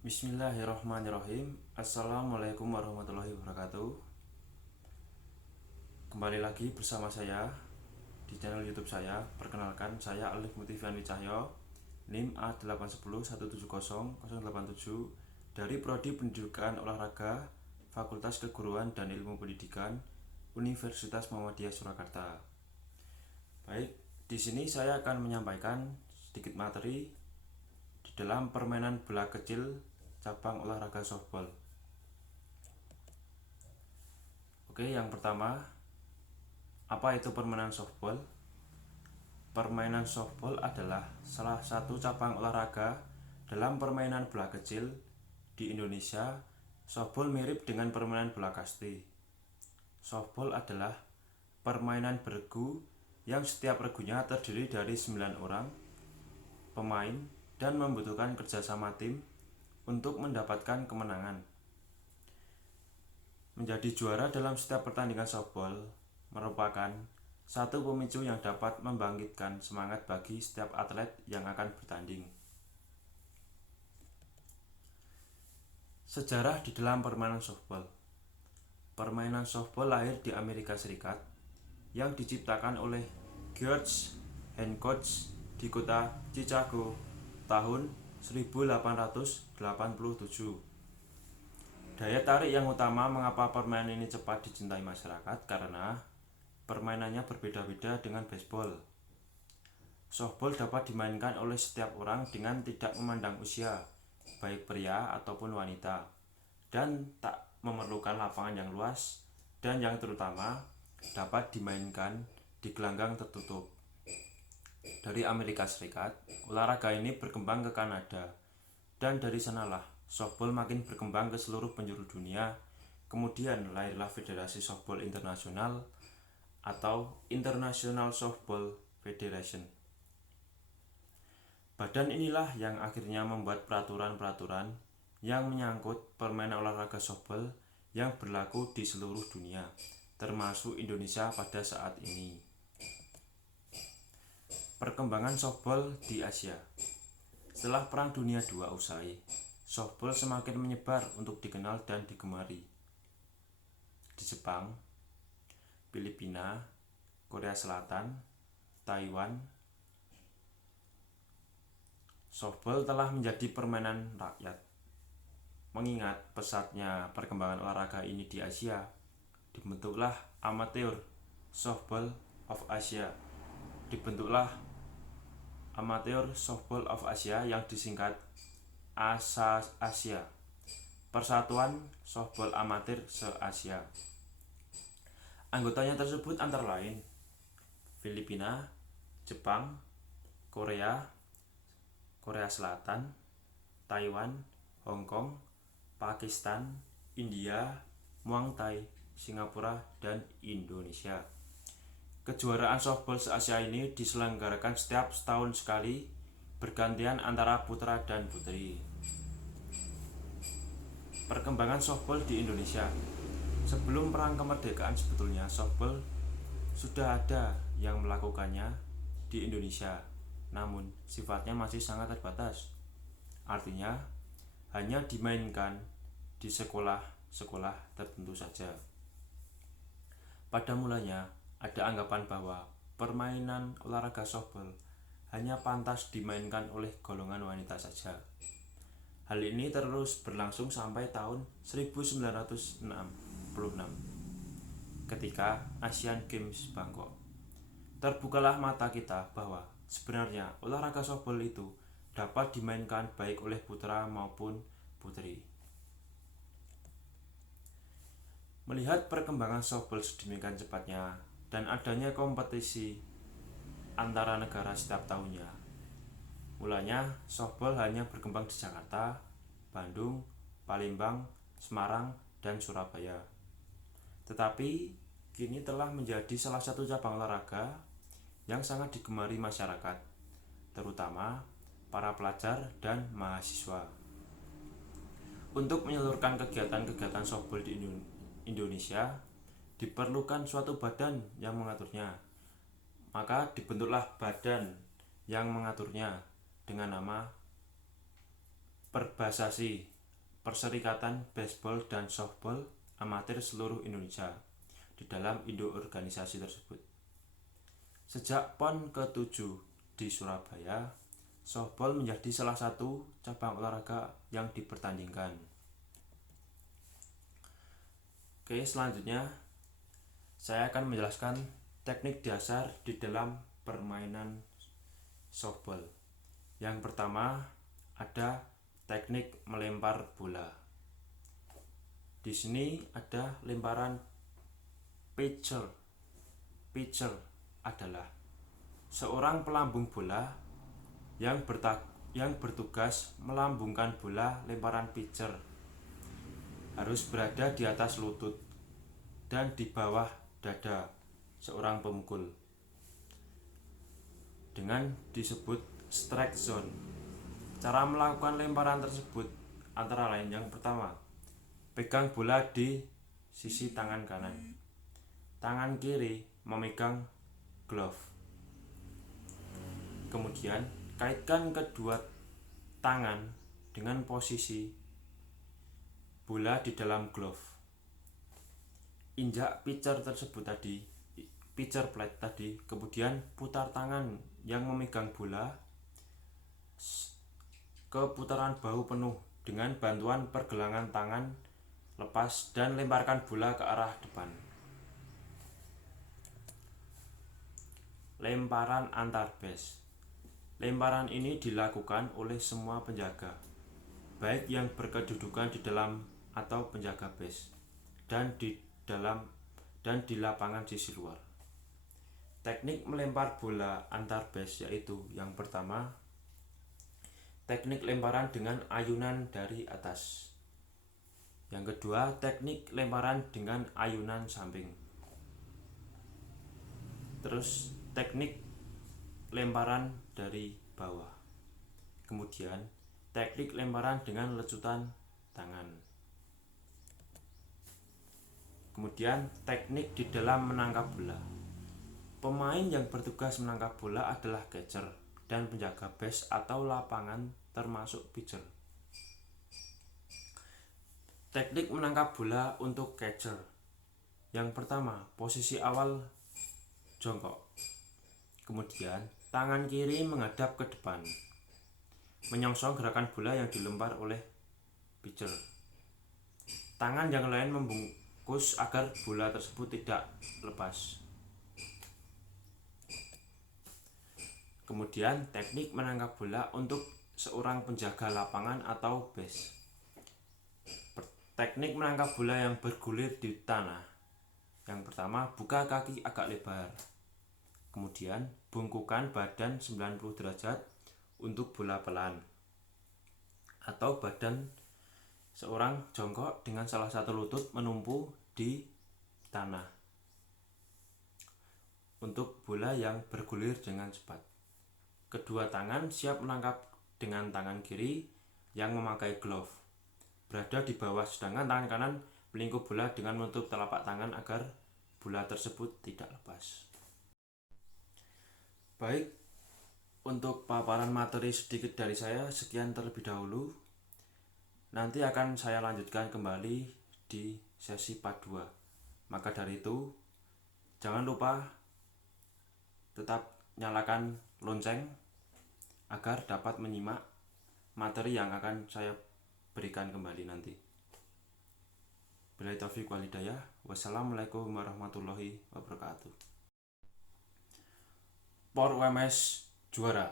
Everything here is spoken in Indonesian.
Bismillahirrahmanirrahim. Assalamualaikum warahmatullahi wabarakatuh. Kembali lagi bersama saya di channel YouTube saya. Perkenalkan, saya Alif Mutivian Wicahyo, NIM A8101700087 dari Prodi Pendidikan Olahraga, Fakultas Keguruan dan Ilmu Pendidikan, Universitas Muhammadiyah Surakarta. Baik, di sini saya akan menyampaikan sedikit materi di dalam permainan bola kecil cabang olahraga softball. Oke, yang pertama, apa itu permainan softball? Permainan softball adalah salah satu cabang olahraga dalam permainan bola kecil di Indonesia. Softball mirip dengan permainan bola kasti. Softball adalah permainan beregu yang setiap regunya terdiri dari 9 orang pemain dan membutuhkan kerjasama tim untuk mendapatkan kemenangan. Menjadi juara dalam setiap pertandingan softball merupakan satu pemicu yang dapat membangkitkan semangat bagi setiap atlet yang akan bertanding. Sejarah di dalam permainan softball. Permainan softball lahir di Amerika Serikat yang diciptakan oleh George Hancock di kota Chicago tahun 1887. Daya tarik yang utama mengapa permainan ini cepat dicintai masyarakat karena permainannya berbeda-beda dengan baseball. Softball dapat dimainkan oleh setiap orang dengan tidak memandang usia, baik pria ataupun wanita, dan tak memerlukan lapangan yang luas, dan yang terutama dapat dimainkan di gelanggang tertutup. Dari Amerika Serikat, olahraga ini berkembang ke Kanada, dan dari sanalah softball makin berkembang ke seluruh penjuru dunia. Kemudian lahirlah Federasi Softball Internasional atau International Softball Federation. Badan inilah yang akhirnya membuat peraturan-peraturan yang menyangkut permainan olahraga softball yang berlaku di seluruh dunia, termasuk Indonesia pada saat ini. Perkembangan softball di Asia. Setelah Perang Dunia II usai, softball semakin menyebar untuk dikenal dan digemari. Di Jepang, Filipina, Korea Selatan, Taiwan, softball telah menjadi permainan rakyat. Mengingat pesatnya perkembangan olahraga ini di Asia, dibentuklah Amateur Softball of Asia. Amateur Softball of Asia yang disingkat ASA-Asia, Persatuan Softball Amatir se-Asia. Anggotanya tersebut antara lain Filipina, Jepang, Korea Selatan, Taiwan, Hong Kong, Pakistan, India, Muay Thai, Singapura, dan Indonesia. Kejuaraan softball se-Asia ini diselenggarakan setiap setahun sekali, bergantian antara putra dan putri. Perkembangan softball di Indonesia. Sebelum perang kemerdekaan sebetulnya softball sudah ada yang melakukannya di Indonesia, namun sifatnya masih sangat terbatas. Artinya hanya dimainkan di sekolah-sekolah tertentu saja. Pada mulanya ada anggapan bahwa permainan olahraga softball hanya pantas dimainkan oleh golongan wanita saja. Hal ini terus berlangsung sampai tahun 1966 ketika Asian Games Bangkok. Terbukalah mata kita bahwa sebenarnya olahraga softball itu dapat dimainkan baik oleh putra maupun putri. Melihat perkembangan softball sedemikian cepatnya dan adanya kompetisi antara negara setiap tahunnya, mulanya softball hanya berkembang di Jakarta, Bandung, Palembang, Semarang, dan Surabaya. Tetapi kini telah menjadi salah satu cabang olahraga yang sangat digemari masyarakat, terutama para pelajar dan mahasiswa. Untuk menyalurkan kegiatan-kegiatan softball di Indonesia, diperlukan suatu badan yang mengaturnya. Maka dibentuklah badan yang mengaturnya dengan nama Perbasasi Perserikatan Baseball dan Softball Amatir seluruh Indonesia di dalam induk organisasi tersebut. Sejak PON ke-7 di Surabaya, softball menjadi salah satu cabang olahraga yang dipertandingkan. Oke, selanjutnya saya akan menjelaskan teknik dasar di dalam permainan softball. Yang pertama ada teknik melempar bola. Di sini ada lemparan pitcher. Pitcher adalah seorang pelambung bola yang bertugas melambungkan bola lemparan pitcher. Harus berada di atas lutut dan di bawah dada seorang pemukul, dengan disebut strike zone. Cara melakukan lemparan tersebut antara lain: yang pertama, pegang bola di sisi tangan kanan, tangan kiri memegang glove. Kemudian kaitkan kedua tangan dengan posisi bola di dalam glove. Injak pitcher plate tadi, kemudian putar tangan yang memegang bola ke putaran bahu penuh dengan bantuan pergelangan tangan lepas dan lemparkan bola ke arah depan. Lemparan antar base. Lemparan ini dilakukan oleh semua penjaga, baik yang berkedudukan di dalam atau penjaga base dan di lapangan sisi luar. Teknik melempar bola antar base yaitu: yang pertama, teknik lemparan dengan ayunan dari atas. Yang kedua, teknik lemparan dengan ayunan samping. Terus teknik lemparan dari bawah. Kemudian teknik lemparan dengan lecutan tangan. Kemudian teknik di dalam menangkap bola. Pemain yang bertugas menangkap bola adalah catcher dan penjaga base atau lapangan termasuk pitcher. Teknik menangkap bola untuk catcher. Yang pertama, posisi awal jongkok. Kemudian tangan kiri menghadap ke depan, menyongsong gerakan bola yang dilempar oleh pitcher. Tangan yang lain membungkus agar bola tersebut tidak lepas. Kemudian teknik menangkap bola untuk seorang penjaga lapangan atau base. Teknik menangkap bola yang bergulir di tanah. Yang pertama, buka kaki agak lebar. Kemudian bungkukan badan 90 derajat untuk bola pelan. Atau badan seorang jongkok dengan salah satu lutut menumpu di tanah untuk bola yang bergulir dengan cepat. Kedua tangan siap menangkap dengan tangan kiri yang memakai glove berada di bawah, sedangkan tangan kanan melingkup bola dengan menutup telapak tangan agar bola tersebut tidak lepas. Baik, untuk paparan materi sedikit dari saya sekian terlebih dahulu. Nanti akan saya lanjutkan kembali di sesi part 2. Maka dari itu, jangan lupa tetap nyalakan lonceng agar dapat menyimak materi yang akan saya berikan kembali nanti. Billahi taufiq wal hidayah. Wassalamualaikum warahmatullahi wabarakatuh. POR UMS juara.